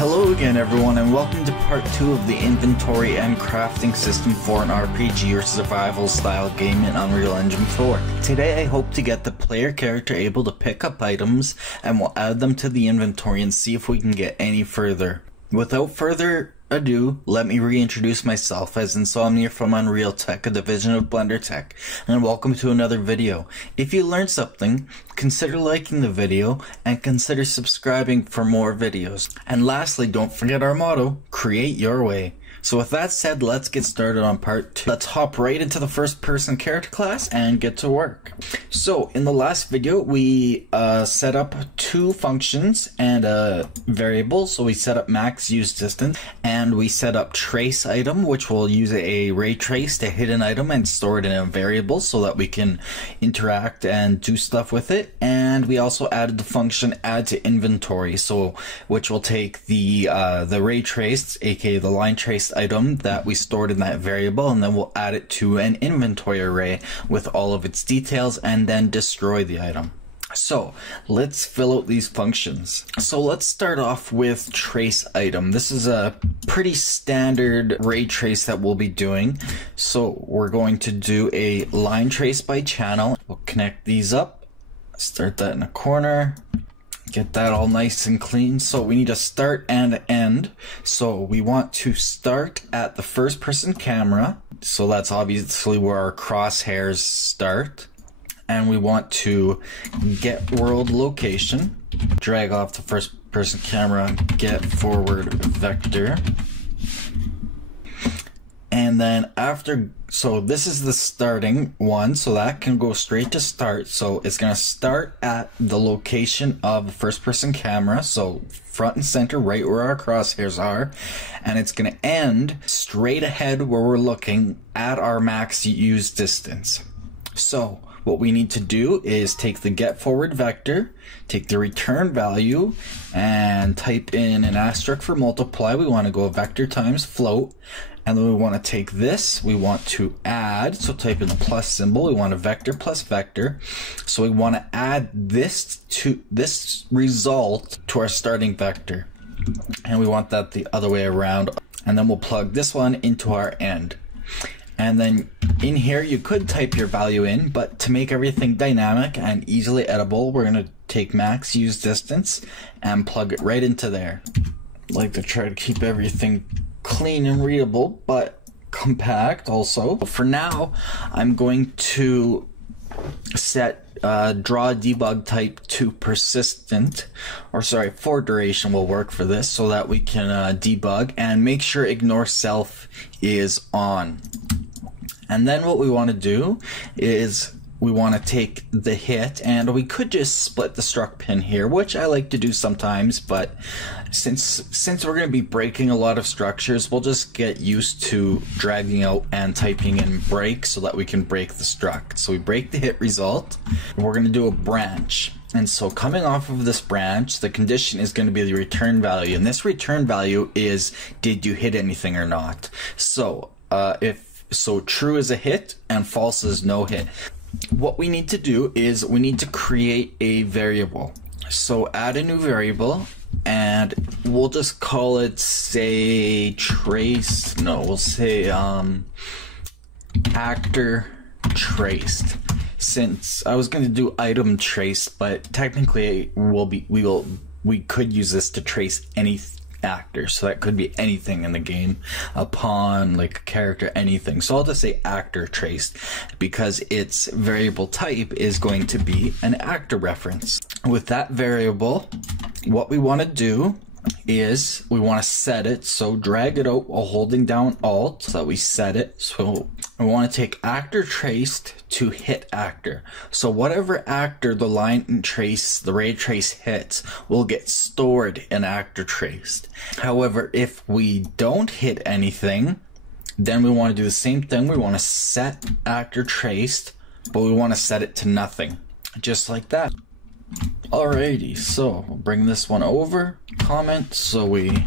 Hello again everyone, and welcome to part 2 of the inventory and crafting system for an RPG or survival style game in Unreal Engine 4. Today I hope to get the player character able to pick up items, and we'll add them to the inventory and see if we can get any further. Without further ado, let me reintroduce myself as Insomnia from Unreal Tech, a division of Blender Tech, and welcome to another video. If you learned something, consider liking the video and consider subscribing for more videos. And lastly, don't forget our motto, create your way. So with that said, let's get started on part 2. Let's hop right into the first person character class and get to work. So in the last video, we set up 2 functions and a variable. So we set up max use distance, and we set up trace item, which will use a ray trace to hit an item and store it in a variable so that we can interact and do stuff with it. And we also added the function add to inventory, so which will take the ray trace, aka the line trace item that we stored in that variable, and then we'll add it to an inventory array with all of its details and then destroy the item. So let's fill out these functions. So let's start off with trace item. This is a pretty standard ray trace that we'll be doing. So we're going to do a line trace by channel. We'll connect these up, start that in a corner, get that all nice and clean. So we need a start and an end. So we want to start at the first person camera. So that's obviously where our crosshairs start. And we want to get world location, drag off the first person camera, get forward vector. And then after, so this is the starting one, so that can go straight to start. So it's going to start at the location of the first person camera, so front and center, right where our crosshairs are. And it's going to end straight ahead where we're looking at our max use distance. So what we need to do is take the get forward vector, take the return value, and type in an asterisk for multiply. We want to go vector times float. And then we want to take this, we want to add, so type in the plus symbol, we want a vector plus vector. So we want to add this to this result to our starting vector. And we want that the other way around. And then we'll plug this one into our end. And then in here, you could type your value in, but to make everything dynamic and easily editable, we're going to take max use distance and plug it right into there. I like to try to keep everything clean and readable, but compact also. For now, I'm going to set draw debug type to persistent, or sorry, for duration will work for this, so that we can debug, and make sure ignore self is on. And then what we want to do is we want to take the hit, and we could just split the struct pin here, which I like to do sometimes, but since we're going to be breaking a lot of structures, we'll just get used to dragging out and typing in break so that we can break the struct. So we break the hit result, and we're going to do a branch. And so coming off of this branch, the condition is going to be the return value, and this return value is did you hit anything or not. So so true is a hit and false is no hit. What we need to do is we need to create a variable. So add a new variable, and we'll just call it, say, trace. No, we'll say actor traced. Since I was going to do item trace, but technically we could use this to trace any actor, so that could be anything in the game, a pawn, like a character, anything. So I'll just say actor traced because its variable type is going to be an actor reference. With that variable, what we want to do is we want to set it, so drag it out while holding down Alt so that we set it. So we want to take actor traced to hit actor. So whatever actor the line trace, the ray trace hits, will get stored in actor traced. However, if we don't hit anything, then we want to do the same thing. We want to set actor traced, but we want to set it to nothing, just like that. Alrighty, so we'll bring this one over, comment, so we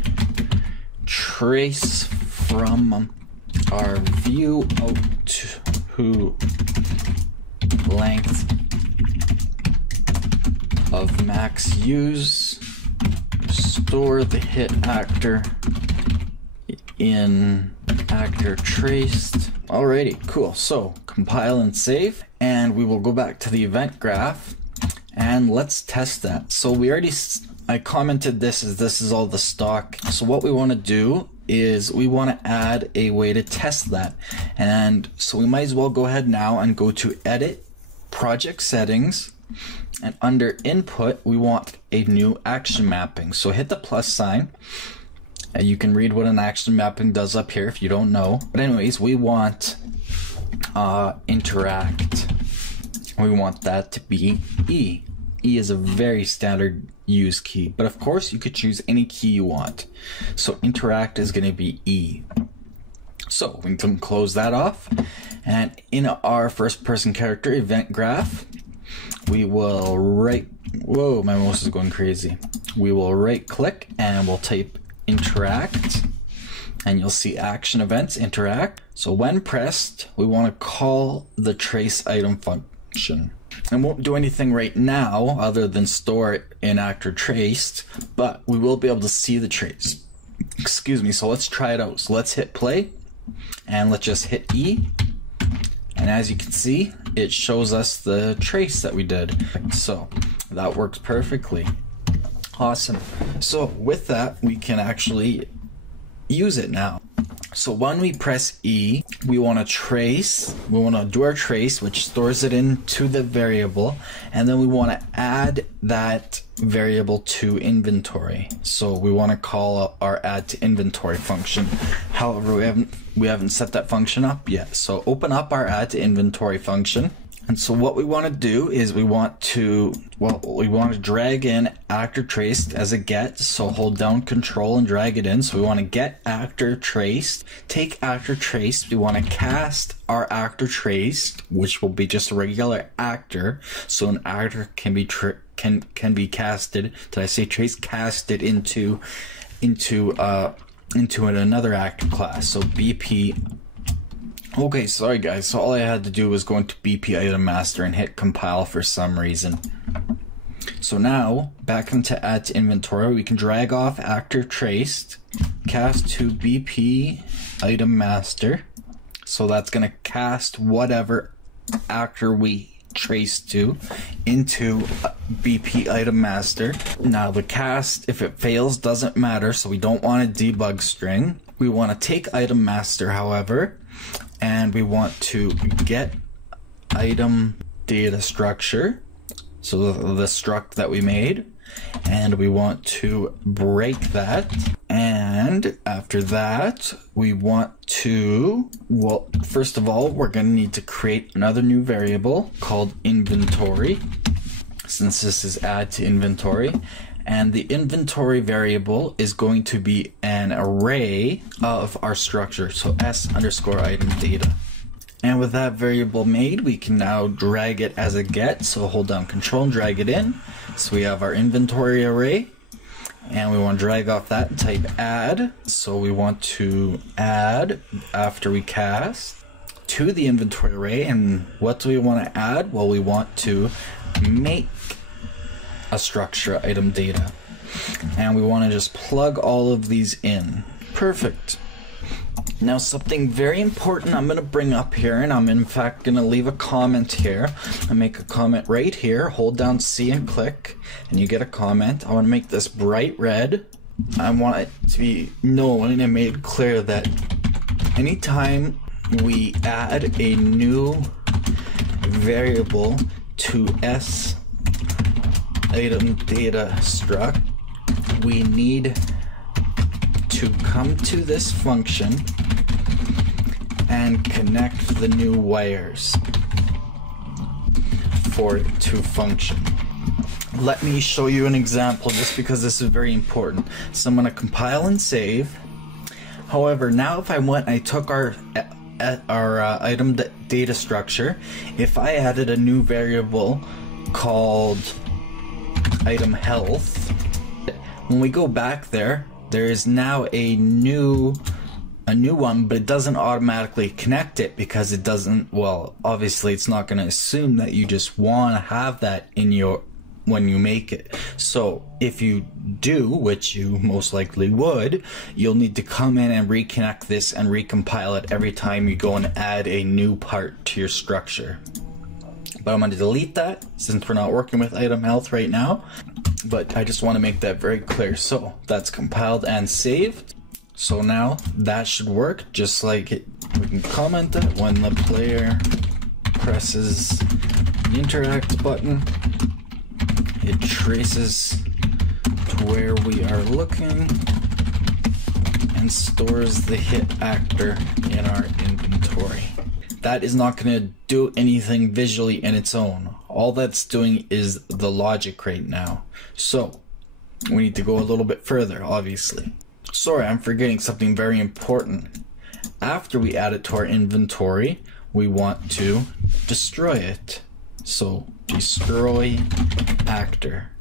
trace from our view out to length of max use store the hit actor in actor traced. Alrighty, cool. So compile and save, and we will go back to the event graph and let's test that. So I commented this is all the stock. So what we want to do is we want to add a way to test that. And so we might as well go ahead now and go to edit, project settings, and under input we want a new action mapping. So hit the plus sign. You can read what an action mapping does up here if you don't know. But anyways, we want interact. We want that to be E. E is a very standard use key, but of course you could choose any key you want. So interact is going to be E. So we can close that off, and in our first person character event graph, we will whoa, my mouse is going crazy. We will right click and we'll type interact, and you'll see action events interact. So when pressed, we want to call the trace item function. I won't do anything right now other than store it in actor traced, but we will be able to see the trace. Excuse me, so let's try it out. So let's hit play and let's just hit E, and as you can see, it shows us the trace that we did. So that works perfectly. Awesome. So with that, we can actually use it now. So when we press E, we want to do our trace, which stores it into the variable, and then we want to add that variable to inventory. So we want to call our add to inventory function. However, we haven't set that function up yet. So open up our add to inventory function. And so what we want to do is we want to drag in actor traced as a get. So hold down control and drag it in. So we want to get actor traced, take actor traced, we want to cast our actor traced, which will be just a regular actor. So an actor can be casted. Did I say trace? Casted into another actor class. So BP. Okay, sorry guys, so all I had to do was go into BP item master and hit compile for some reason. So now, back into add to inventory, we can drag off actor traced, cast to BP item master. So that's gonna cast whatever actor we traced to into BP item master. Now the cast, if it fails, doesn't matter, so we don't want a debug string. We want to take item master, however, and we want to get item data structure, so the struct that we made, and we want to break that. And after that, we want to, well, first of all, we're going to need to create another new variable called inventory, since this is add to inventory. And the inventory variable is going to be an array of our structure, so s_item data. And with that variable made, we can now drag it as a get, so hold down control and drag it in. So we have our inventory array, and we want to drag off that and type add. So we want to add after we cast to the inventory array. And what do we want to add? Well, we want to make a structure item data, and we want to just plug all of these in. Perfect. Now something very important I'm going to bring up here, and I'm in fact going to leave a comment here. I make a comment right here, hold down C and click, and you get a comment. I want to make this bright red. I want it to be known and made clear that anytime we add a new variable to item data struct, we need to come to this function and connect the new wires for it to function. Let me show you an example just because this is very important. So I'm going to compile and save. However, now if I took our item data structure, if I added a new variable called item health, when we go back there is now a new one, but it doesn't automatically connect it because it doesn't, well, obviously it's not going to assume that you just want to have that in your when you make it. So if you do, which you most likely would, you'll need to come in and reconnect this and recompile it every time you go and add a new part to your structure. But I'm going to delete that since we're not working with item health right now. But I just want to make that very clear. So that's compiled and saved. So now that should work just like it. We can comment that when the player presses the interact button, it traces to where we are looking and stores the hit actor in our inventory. That is not going to do anything visually in its own. All that's doing is the logic right now. So we need to go a little bit further, obviously. Sorry, I'm forgetting something very important. After we add it to our inventory, we want to destroy it. So destroy actor.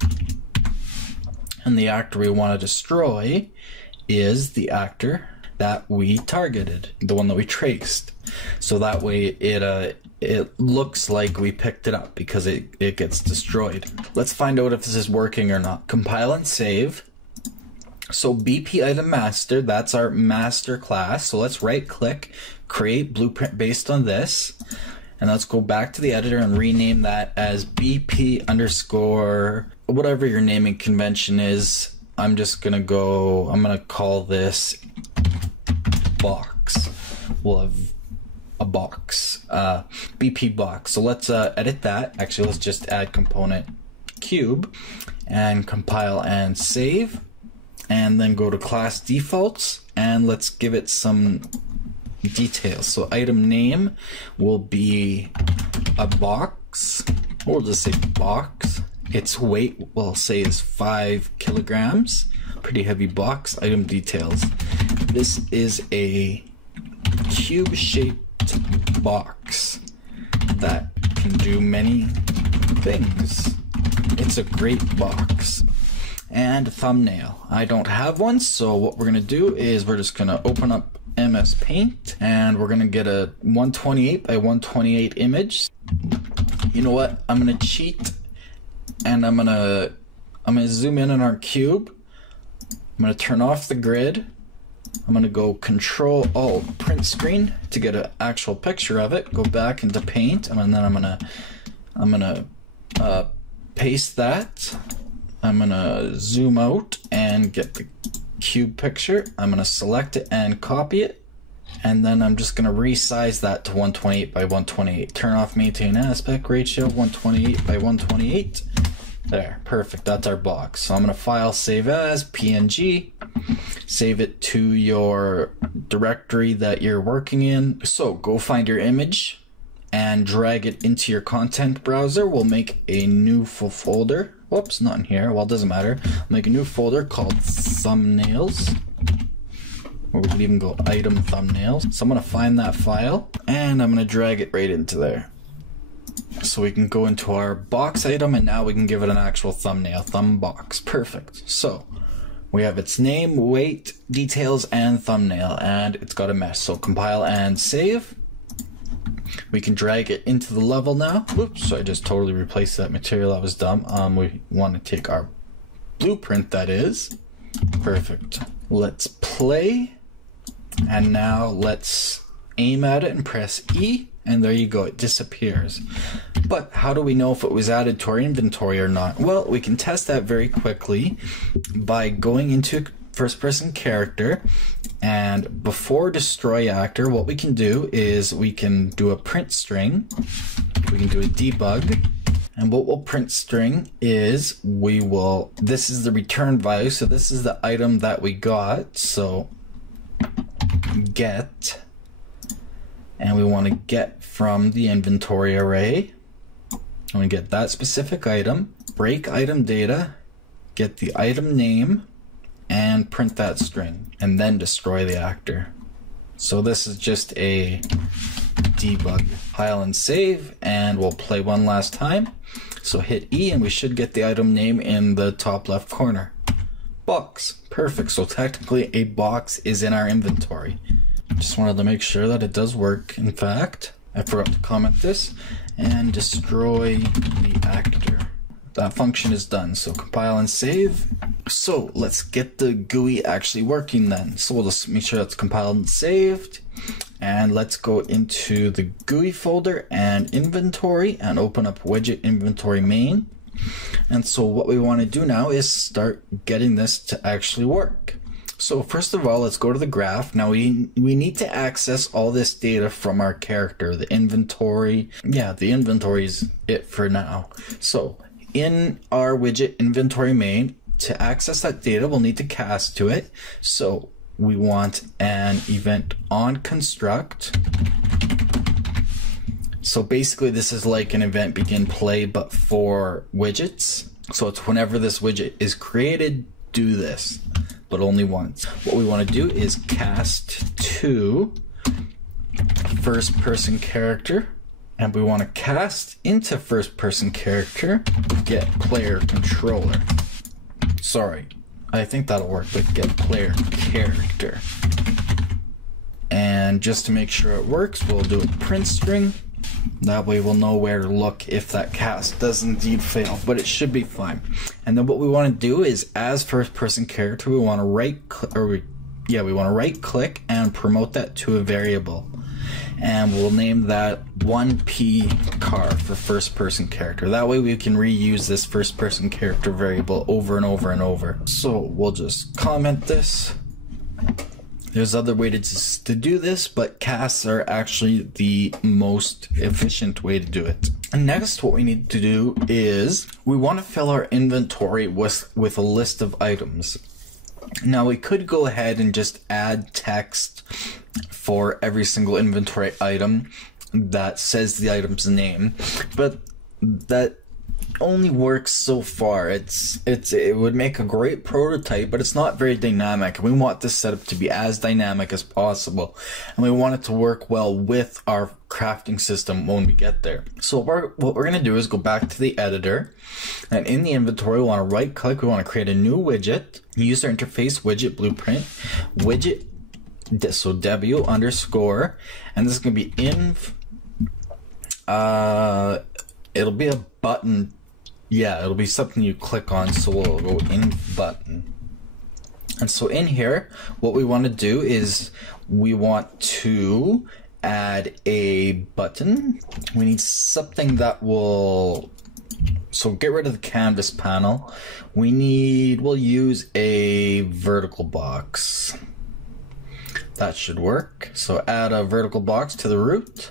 And the actor we want to destroy is the actor that we targeted, the one that we traced. So that way it looks like we picked it up because it gets destroyed. Let's find out if this is working or not. Compile and save. So BP item master, that's our master class. So let's right click, create blueprint based on this. And let's go back to the editor and rename that as BP underscore, whatever your naming convention is. I'm gonna call this box. We'll have a box, BP box. So let's edit that. Actually, let's just add component cube and compile and save. And then go to class defaults and let's give it some details. So item name will be a box. We'll just say box. Its weight we'll say is 5 kilograms. Pretty heavy box. Item details. This is a cube shaped box that can do many things. It's a great box. And thumbnail. I don't have one, so what we're gonna do is we're just gonna open up MS Paint and we're gonna get a 128 by 128 image. You know what? I'm gonna cheat and I'm gonna zoom in on our cube. I'm gonna turn off the grid. I'm gonna go Control Alt print screen to get an actual picture of it. Go back into Paint and then I'm gonna paste that. I'm gonna zoom out and get the cube picture. I'm gonna select it and copy it. And then I'm just gonna resize that to 128 by 128. Turn off maintain aspect ratio, 128 by 128. There, perfect, that's our box. So I'm gonna file save as PNG, save it to your directory that you're working in. So go find your image and drag it into your content browser. We'll make a new full folder. Whoops, not in here. Well, it doesn't matter. I'll make a new folder called thumbnails. Or we could even go item thumbnails. So I'm going to find that file and I'm going to drag it right into there. So we can go into our box item and now we can give it an actual thumbnail. Thumb box. Perfect. So we have its name, weight, details, and thumbnail. And it's got a mesh. So compile and save. We can drag it into the level now. Oops, I just totally replaced that material. That was dumb. We want to take our blueprint, that is. Perfect. Let's play. And now let's aim at it and press E. And there you go, it disappears. But how do we know if it was added to our inventory or not? Well, we can test that very quickly by going into first person character, and before destroy actor, what we can do is we can do a print string, we can do a debug, and what we'll print string is this is the return value, so this is the item that we got, so get, and we want to get from the inventory array, and we get that specific item, break item data, get the item name, and print that string, and then destroy the actor. So this is just a debug. File and save, and we'll play one last time. So hit E, and we should get the item name in the top left corner. Box. Perfect. So technically a box is in our inventory. Just wanted to make sure that it does work. In fact, I forgot to comment this. And destroy the actor. that function is done. So compile and save. So let's get the GUI actually working then. So we'll just make sure that's compiled and saved. And let's go into the GUI folder and inventory and open up widget inventory main. And so what we want to do now is start getting this to actually work. So first of all, let's go to the graph. Now we need to access all this data from our character, the inventory. Yeah, the inventory is it for now. So in our widget inventory main, to access that data, we'll need to cast to it. So we want an event on construct. So basically this is like an event begin play, but for widgets. So it's whenever this widget is created, do this, but only once. What we want to do is cast to first person character, and we want to cast into first person character get player controller. Sorry, I think that'll work, but get player character. And just to make sure it works, we'll do a print string. That way we'll know where to look if that cast does indeed fail, but it should be fine. And then what we want to do is, as first person character, we want to right click and promote that to a variable. And we'll name that 1p car for first person character. That way we can reuse this first person character variable over and over and over. So we'll just comment this. There's other ways to do this, but casts are actually the most efficient way to do it. And next, what we need to do is we want to fill our inventory with a list of items. Now we could go ahead and just add text for every single inventory item that says the item's name, but that only works so far. It would make a great prototype, but it's not very dynamic. We want this setup to be as dynamic as possible, and we want it to work well with our crafting system when we get there. So what we're going to do is go back to the editor, and in the inventory we want to right click, we want to create a new widget, user interface widget blueprint, widget, so w underscore, and this is going to be inv, it'll be a button. Yeah, it'll be something you click on, so we'll go in button. And so in here, what we want to do is we want to add a button. We need something that will, so get rid of the canvas panel. We'll use a vertical box. That should work. So add a vertical box to the root,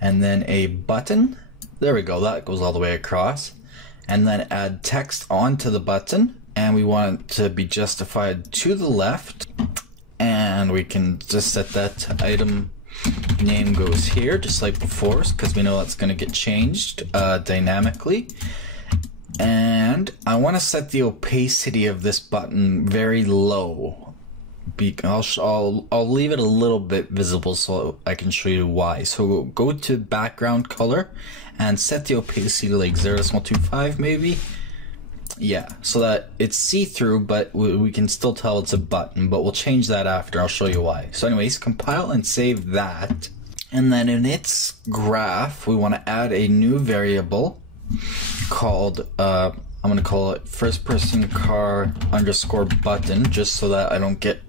and then a button. There we go, that goes all the way across. And then add text onto the button, and we want it to be justified to the left, and we can just set that to item name goes here, just like before, because we know that's going to get changed dynamically. And I want to set the opacity of this button very low. I'll leave it a little bit visible so I can show you why. So go to background color and set the opacity to like 0.25 maybe. Yeah, so that it's see-through, but we can still tell it's a button, but we'll change that after. I'll show you why. So anyways, compile and save that. And then in its graph, we want to add a new variable called, I'm going to call it first person car underscore button, just so that I don't get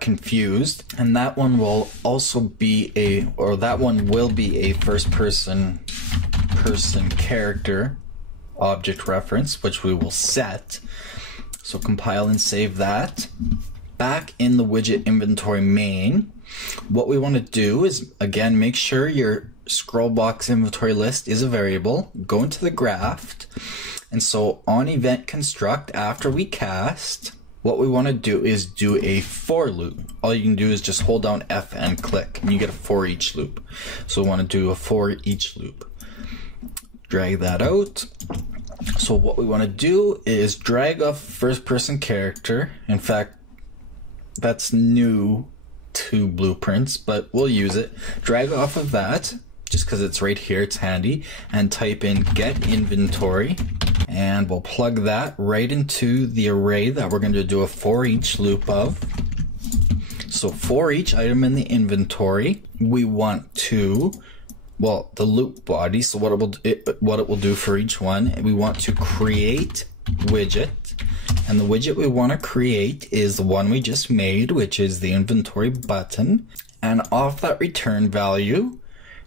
confused. And that one will also be that one will be a first person character object reference, which we will set. So compile and save that. Back in the widget inventory main, what we want to do is, again, make sure your scroll box inventory list is a variable. Go into the graph, and so on event construct, after we cast, what we want to do is do a for loop. All you can do is just hold down F and click, and you get a for each loop. So we want to do a for each loop. Drag that out. So what we want to do is drag off first person character. In fact, that's new to blueprints, but we'll use it. Drag off of that, just because it's right here, it's handy, and type in get inventory, and we'll plug that right into the array that we're going to do a for each loop of. So for each item in the inventory, we want to well, the loop body. So what it will do for each one, we want to create widget, and the widget we want to create is the one we just made, which is the inventory button. And off that return value,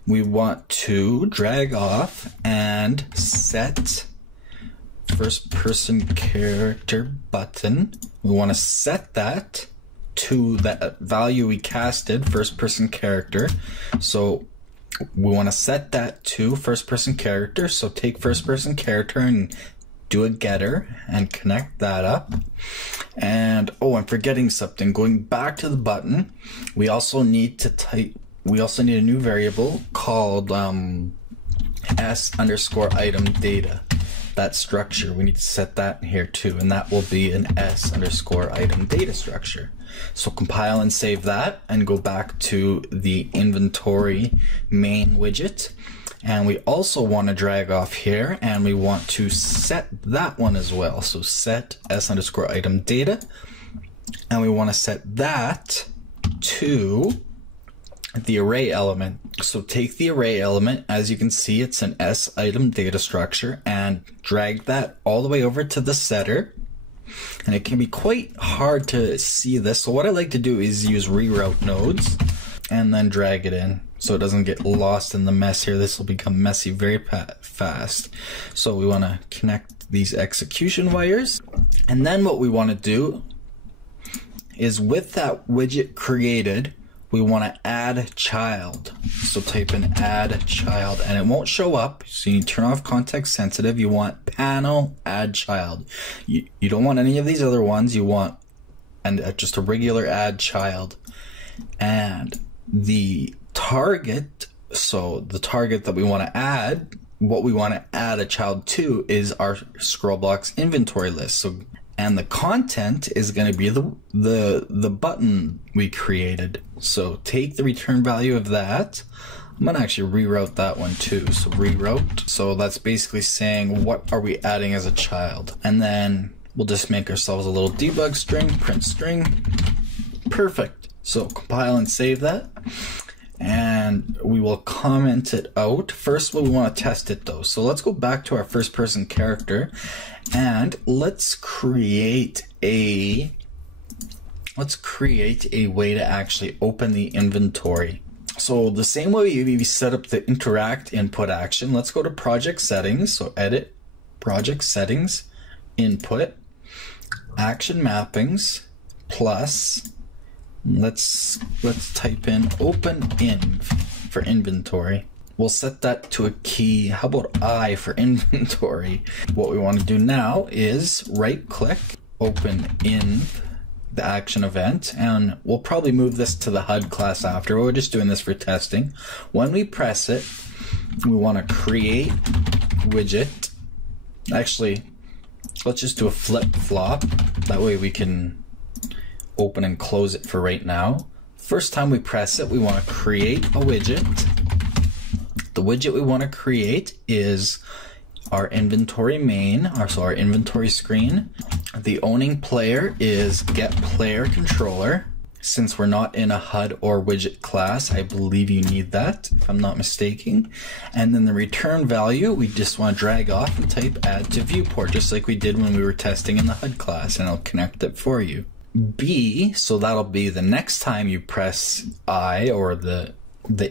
we want to drag off and set first person character button. We want to set that to that value we casted, first person character. So we want to set that to first person character. So take first person character and do a getter and connect that up. And oh, I'm forgetting something. Going back to the button, we also need a new variable called s_item data. That structure, we need to set that here too, and that will be an s_item data structure. So compile and save that and go back to the inventory main widget. And we also want to drag off here and we want to set that one as well. So set s_item data, and we want to set that to the array element. So take the array element, as you can see it's an s_item data structure, and drag that all the way over to the setter. And it can be quite hard to see this, so what I like to do is use reroute nodes and then drag it in so it doesn't get lost in the mess here. This will become messy very fast. So we want to connect these execution wires, and then what we want to do is with that widget created, we want to add child. So type in add child, and it won't show up. So you turn off context sensitive. You want panel add child. You don't want any of these other ones. You want just a regular add child. And the target, so the target that we want to add, what we want to add a child to is our scrollbox inventory list. So, and the content is going to be the button we created. So take the return value of that. I'm going to actually reroute that one too. So reroute. So that's basically saying what are we adding as a child. And then we'll just make ourselves a little debug string, print string. Perfect. So compile and save that. And we will comment it out. First, we want to test it though. So let's go back to our first person character and let's create a way to actually open the inventory. So the same way we set up the interact input action, let's go to project settings. So edit, project settings, input, action mappings, plus let's type in open inv for inventory. We'll set that to a key. How about I for inventory? What we want to do now is right click, open inv, the action event, and we'll probably move this to the HUD class after. We're just doing this for testing. When we press it, we want to create widget. Actually, let's just do a flip flop. That way we can open and close it for right now. First time we press it, we want to create a widget. The widget we want to create is our inventory main, our inventory screen. The owning player is get player controller. Since we're not in a HUD or widget class, I believe you need that, if I'm not mistaken. And then the return value, we just want to drag off and type add to viewport, just like we did when we were testing in the HUD class, and I'll connect it for you. B, so that'll be the next time you press I or the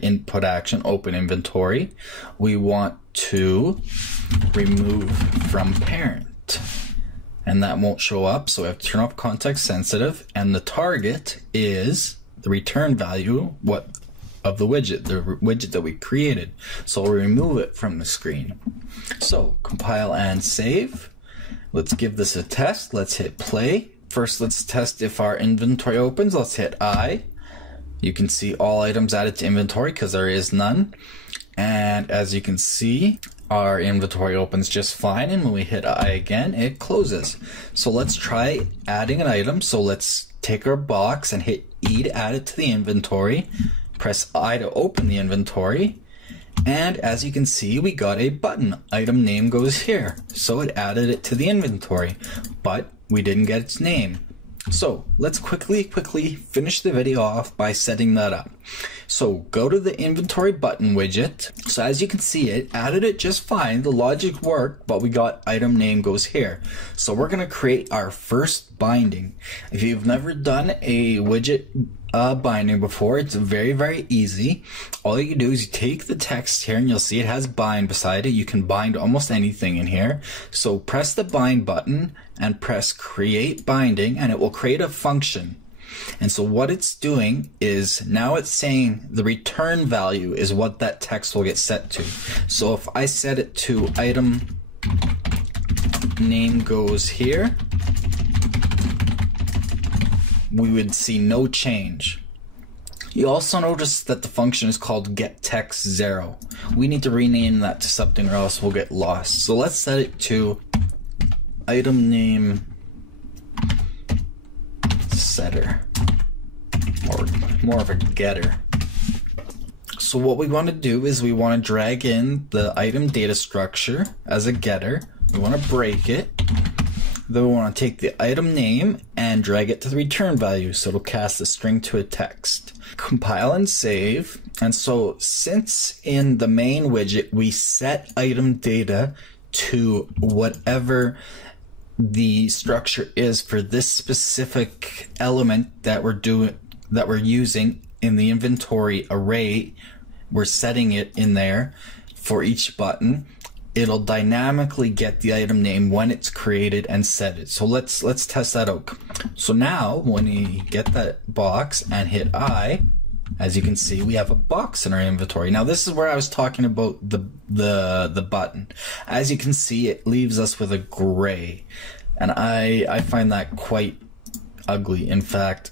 input action, open inventory, we want to remove from parent. And that won't show up, so we have to turn off context sensitive, and the target is the return value of the widget that we created. So we'll remove it from the screen. So compile and save. Let's give this a test. Let's hit play. First, let's test if our inventory opens. Let's hit I. You can see all items added to inventory because there is none. And as you can see, our inventory opens just fine. And when we hit I again, it closes. So let's try adding an item. So let's take our box and hit E to add it to the inventory. Press I to open the inventory. And as you can see, we got a button. Item name goes here. So it added it to the inventory, but we didn't get its name. So let's quickly finish the video off by setting that up. So go to the inventory button widget. So as you can see, it added it just fine. The logic worked, but we got item name goes here. So we're going to create our first binding. If you've never done a widget binding before, it's very, very easy. All you do is you take the text here and you'll see it has bind beside it. You can bind almost anything in here. So press the bind button and press create binding, and it will create a function. And so what it's doing is now it's saying the return value is what that text will get set to. So if I set it to item name goes here, we would see no change. You also notice that the function is called getText0. We need to rename that to something or else we'll get lost. So let's set it to item name setter, or more of a getter. So what we want to do is we want to drag in the item data structure as a getter. We want to break it. Then we want to take the item name and drag it to the return value, so it'll cast a string to a text. Compile and save. And so since in the main widget we set item data to whatever the structure is for this specific element that we're using in the inventory array, we're setting it in there for each button. It'll dynamically get the item name when it's created and set it. So let's test that out. So now when we get that box and hit I, as you can see, we have a box in our inventory. Now this is where I was talking about the button. As you can see, it leaves us with a gray, and I find that quite ugly. In fact,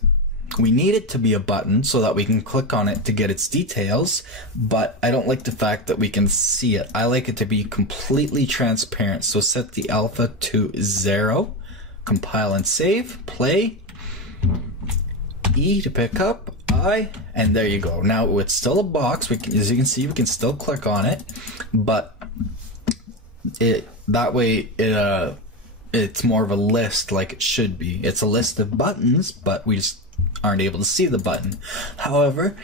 we need it to be a button so that we can click on it to get its details, but I don't like the fact that we can see it. I like it to be completely transparent. So set the alpha to 0, compile and save, play, E to pick up, I, and there you go. Now it's still a box. As you can see, we can still click on it, but that way it's more of a list like it should be. It's a list of buttons, but we just aren't able to see the button. However,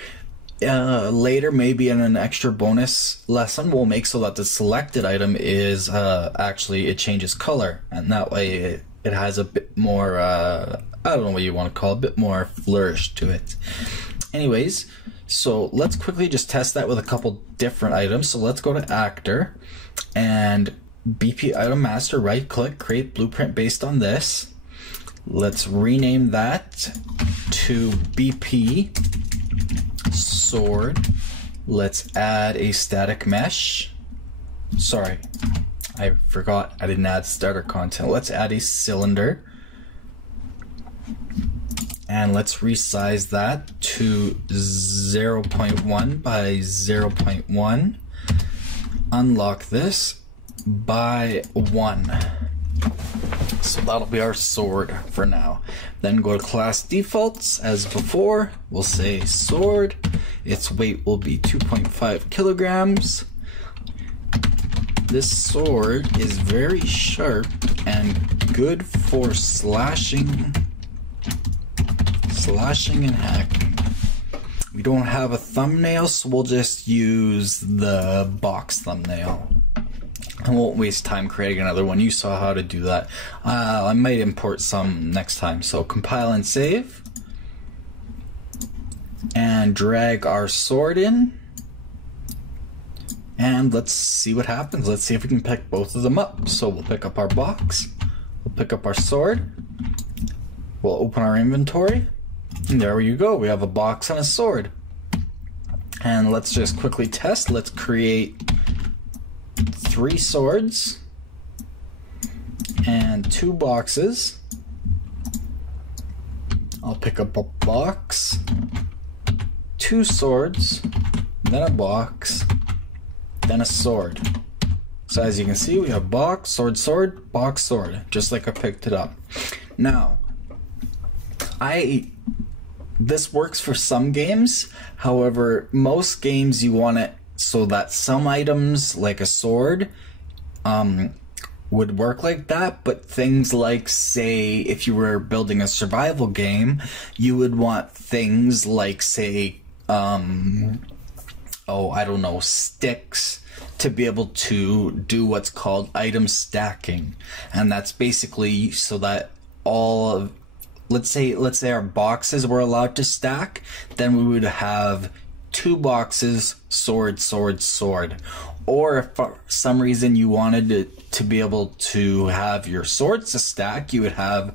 later, maybe in an extra bonus lesson, we'll make so that the selected item is actually, it changes color, and that way it has a bit more, I don't know what you want to call it, a bit more flourish to it. Anyways, so let's quickly just test that with a couple different items. So let's go to actor and BP item master, right click, create blueprint based on this. Let's rename that to BP sword. Let's add a static mesh. Sorry, I forgot I didn't add starter content. Let's add a cylinder. And let's resize that to 0.1 by 0.1. Unlock this by 1. So that'll be our sword for now. Then go to class defaults as before. We'll say sword. Its weight will be 2.5 kilograms. This sword is very sharp and good for slashing and hacking. We don't have a thumbnail, so we'll just use the box thumbnail. I won't waste time creating another one. You saw how to do that. I might import some next time. So compile and save. And drag our sword in. And let's see what happens. Let's see if we can pick both of them up. So we'll pick up our box. We'll pick up our sword. We'll open our inventory. And there you go. We have a box and a sword. And let's just quickly test. Let's create 3 swords and 2 boxes. I'll pick up a box, 2 swords, then a box, then a sword. So as you can see, we have box, sword, sword, box, sword, just like I picked it up. Now, this works for some games. However, most games you want it so that some items, like a sword, would work like that, but things like, say, if you were building a survival game, you would want things like, say, I don't know, sticks to be able to do what's called item stacking. And that's basically so that all of, let's say our boxes were allowed to stack, then we would have 2 boxes, sword, sword, sword. Or if for some reason you wanted it to be able to have your swords to stack, you would have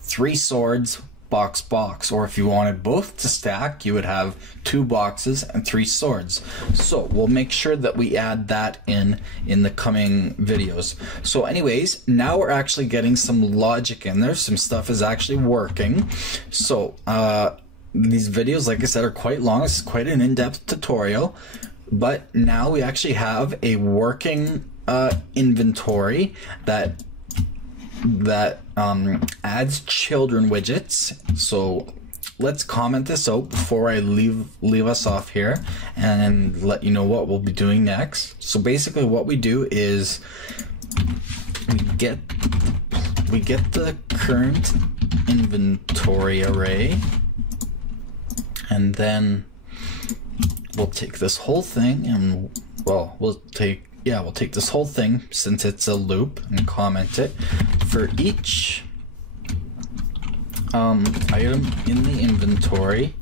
3 swords, box, box. Or if you wanted both to stack, you would have 2 boxes and 3 swords. So we'll make sure that we add that in the coming videos. So anyways, now we're actually getting some logic in there. Some stuff is actually working. So these videos, like I said, are quite long. It's quite an in-depth tutorial. But now we actually have a working inventory that adds children widgets. So let's comment this out before I leave us off here and let you know what we'll be doing next. So basically what we do is we get the current inventory array, and then we'll take this whole thing and we'll take this whole thing, since it's a loop, and comment it for each item in the inventory.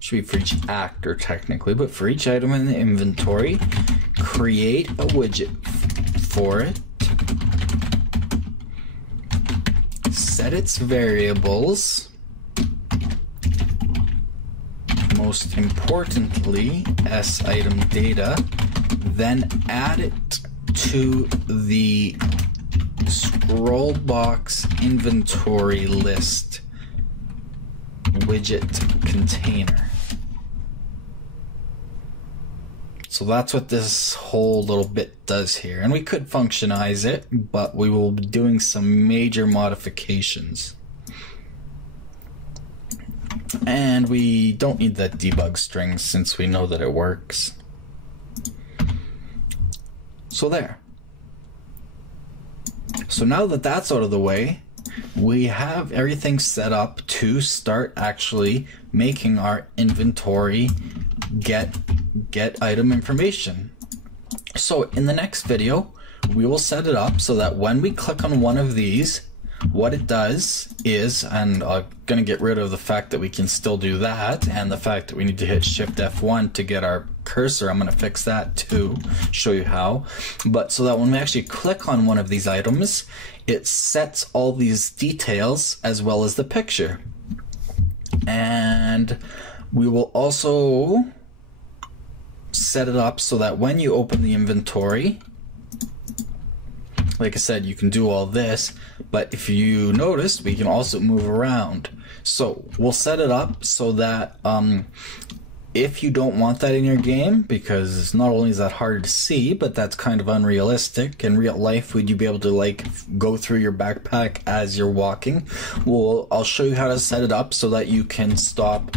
Should be for each actor technically, but for each item in the inventory, create a widget for it, set its variables, most importantly s item data, then add it to the scroll box inventory list widget container. So that's what this whole little bit does here, and we could functionize it, but we will be doing some major modifications. And we don't need that debug string since we know that it works. So there. So now that that's out of the way, we have everything set up to start actually making our inventory get item information. So in the next video, we will set it up so that when we click on one of these, what it does is, and I'm going to get rid of the fact that we can still do that, and the fact that we need to hit Shift F1 to get our cursor. I'm going to fix that too, show you how. But so that when we actually click on one of these items, it sets all these details as well as the picture. And we will also set it up so that when you open the inventory, like I said, you can do all this, but if you notice, we can also move around. So we'll set it up so that if you don't want that in your game, because not only is that hard to see, but that's kind of unrealistic. In real life, would you be able to like go through your backpack as you're walking? Well, I'll show you how to set it up so that you can stop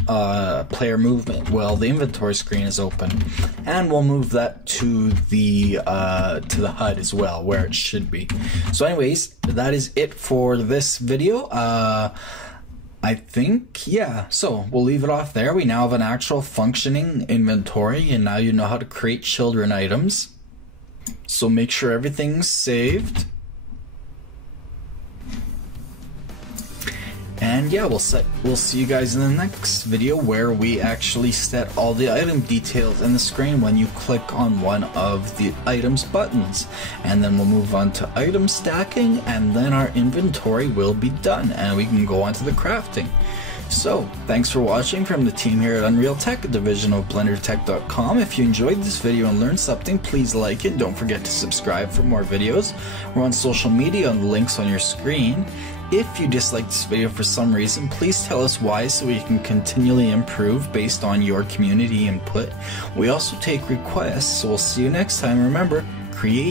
player movement while the inventory screen is open, and we'll move that to the HUD as well, where it should be. So anyways, that is it for this video. I think, yeah, so we'll leave it off there. We now have an actual functioning inventory, and now you know how to create children items. So make sure everything's saved. And yeah, we'll see you guys in the next video, where we actually set all the item details in the screen when you click on one of the items buttons. And then we'll move on to item stacking, and then our inventory will be done and we can go on to the crafting. So, thanks for watching from the team here at Unreal Tech, a division of BlenderTech.com. If you enjoyed this video and learned something, please like it. Don't forget to subscribe for more videos. We're on social media on the links on your screen. If you disliked this video for some reason, please tell us why so we can continually improve based on your community input. We also take requests, so we'll see you next time. Remember, create